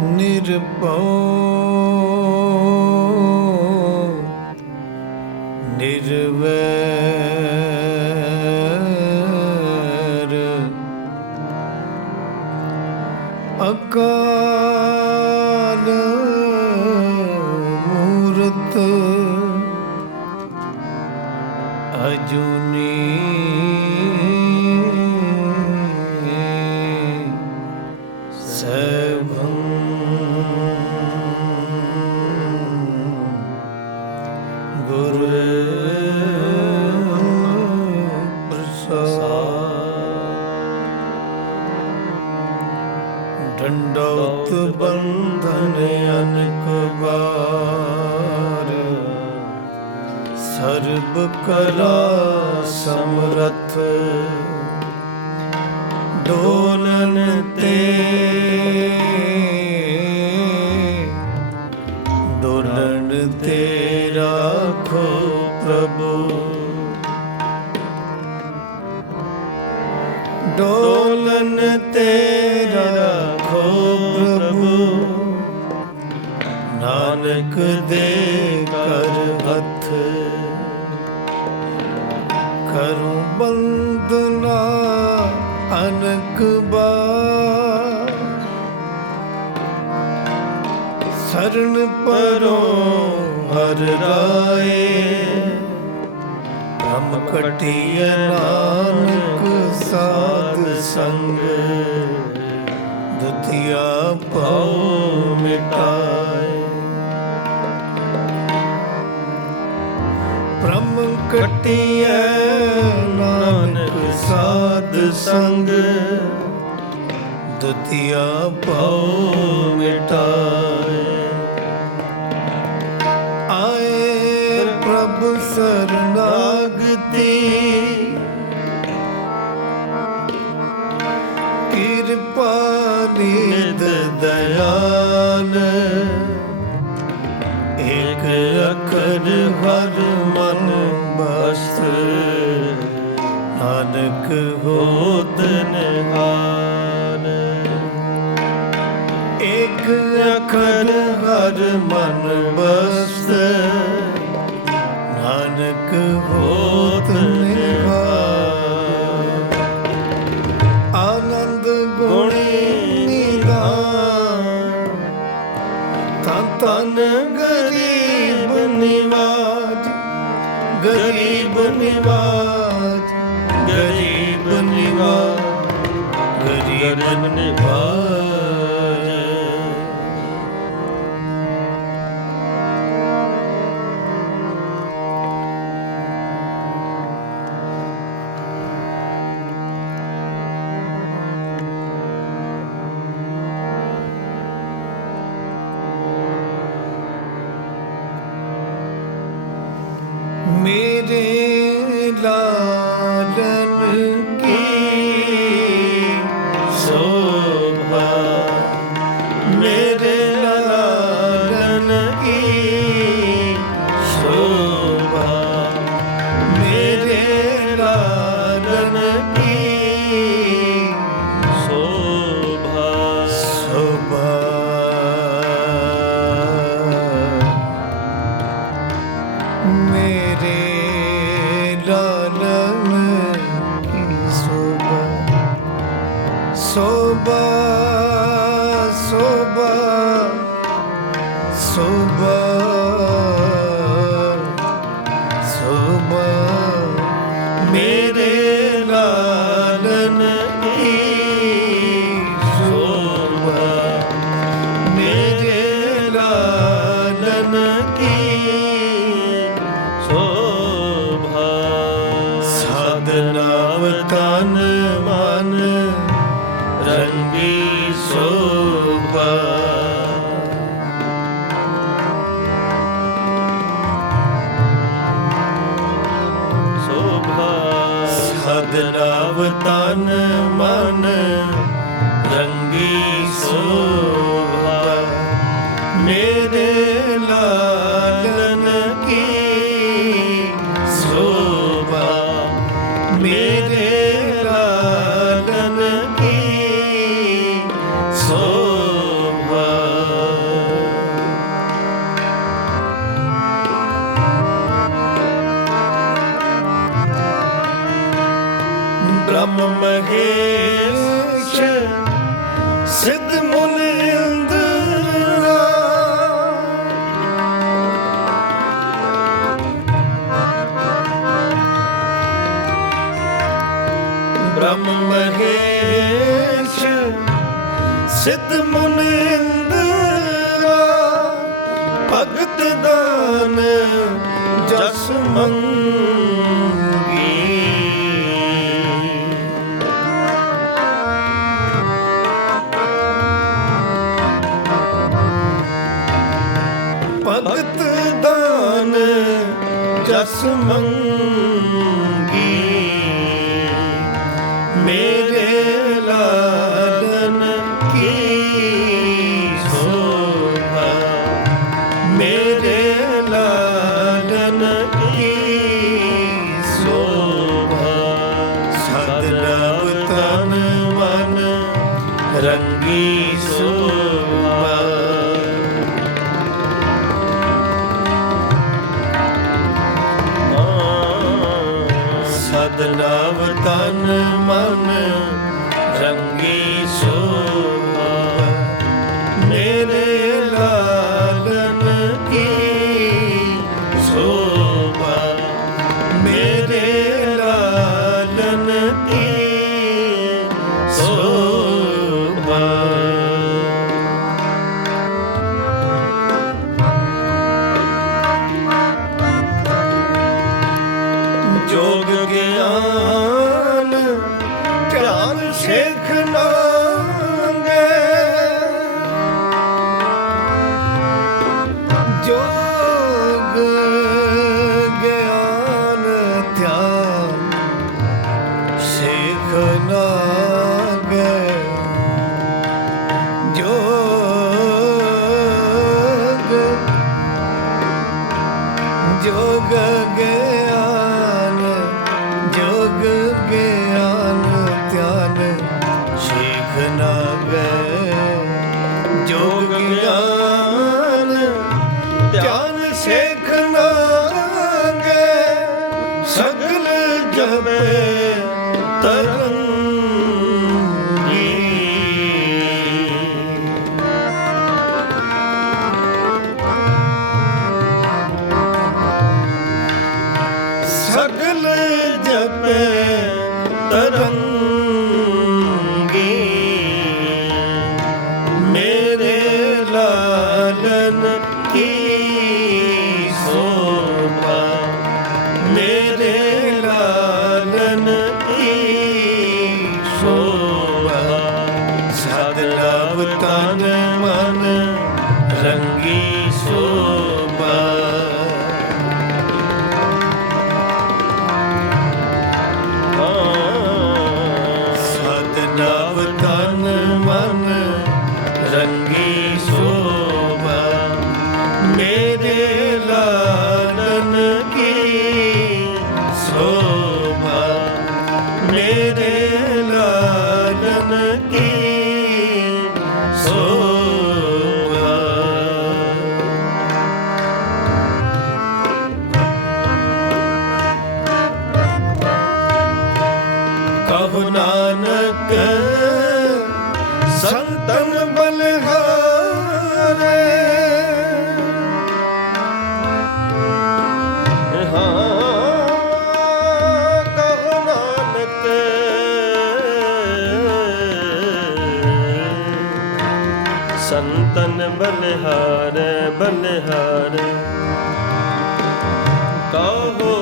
ਨਿਰਭਉ ਨਿਰਵੈਰ। ਅਕਾਲ ਮੂਰਤ ਅਜੂਨੀ ਕਲਾ ਸਮਰਥ। ਡੋਲਨ ਤੇ ਡੋਲਨ ਤੇ ਰਾਖੋ ਪ੍ਰਭੂ। ਡੋਲਨ ਤੇ ਰਾਖੋ ਪ੍ਰਭੂ। ਨਾਨਕ ਦੇਵ ਬੰਦਨਾ ਅਨਕ ਬਾਰ। ਸਰਨ ਪਰੋ ਹਰ ਰਾਏ ਹਮ ਕਟਿய ਨਾਨਕ ਸਾਧ ਸੰਗ। ਦੁਤੀਆ ਪਾਉ ਮਿਟਾਏ। ਬ੍ਰਹਮ ਕਟਿய ਸੰਗ ਦੁਤੀਆ ਪਾਉ ਮਿਟਾਏ। ਆਏ ਪ੍ਰਭ ਸਰਨਾਗਤੀ, ਕਿਰਪਾ ਨਿਧ ਦਇਆਨ। ਇੱਕ ਅੱਖਰ ਹਰ ਮਨ ਬਸਤ। ਨਾਨਕ ਹੋ ਨਿਹਾਲ। ਇੱਕ ਅਖਰ ਹਰ ਮਨ ਬਸਤ। ਨਾਨਕ ਹੋਤ ਨਿਹਾਲ। ਆਨੰਦ ਗੁਣੀ ਨਿਦਾਨ। ਤਨ ਤਨ ਗਰੀਬ ਨਿਵਾਜ। ਗਰੀਬ ਨਿਵਾਜ। ਗਰੀਬ ਨਿਵਾਜ ਸੋਭਾ ਸੋਭਾ ਸੋਭਾ ਸੋਭਾ। ਮੇਰੇ ਲਾਲਨ ਕੀ ਸੋਭਾ ਮੇਰੇ ਲਾਲਨ ਕੀ ਸਦਨਾਵ ਤਨ ਮਨ ਰੰਗੀ ਸੋਭਾ। ਮੇਰੇ ਮਹੇਸ਼ ਸਿੱਧ ਮੁਨ ਇੰਦਰਾ ਭਗਤ ਦਾਨ ਜਸ ਮੰਗੀ। ਭਗਤ ਦਾਨ ਜਸ ਮੰਗੀ। ਮੇਰੇ ਲਾਲਨ ਕੀ ਸੋਭਾ? ਮੇਰੇ ਲਾਲਨ ਕੀ ਸੋਭਾ? ਸਦਨਵ ਤਨ ਮਨ ਰੰਗੀ ਸੋਭਾ ਮੇਰੇ ਲਾਲਨ ਕੀ ਸੋਭਾ? ਮੇਰੇ ਲਾਲਨ ਕੀ ਸੋਭਾ? ਕਹੋ ਨਾਨਕ ਸੰਤਨ ਬਲਹਾਰੇ ਸੰਤਨ ਬਲਿਹਾਰੇ ਬਲਿਹਾਰੇ ਕਹੋ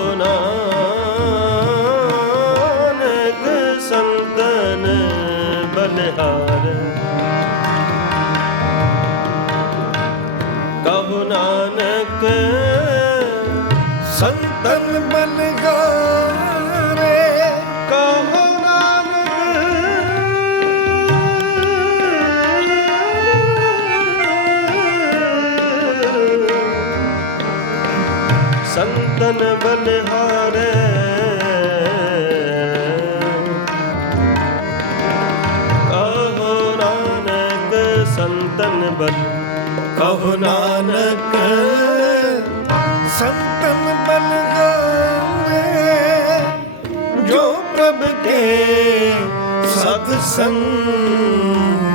ਸੰਤਨ ਬਲਹਾਰੇ ਜੋ ਪ੍ਰਭ ਕੇ ਸਤ ਸੰਗੀ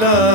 ਮੇਰੇ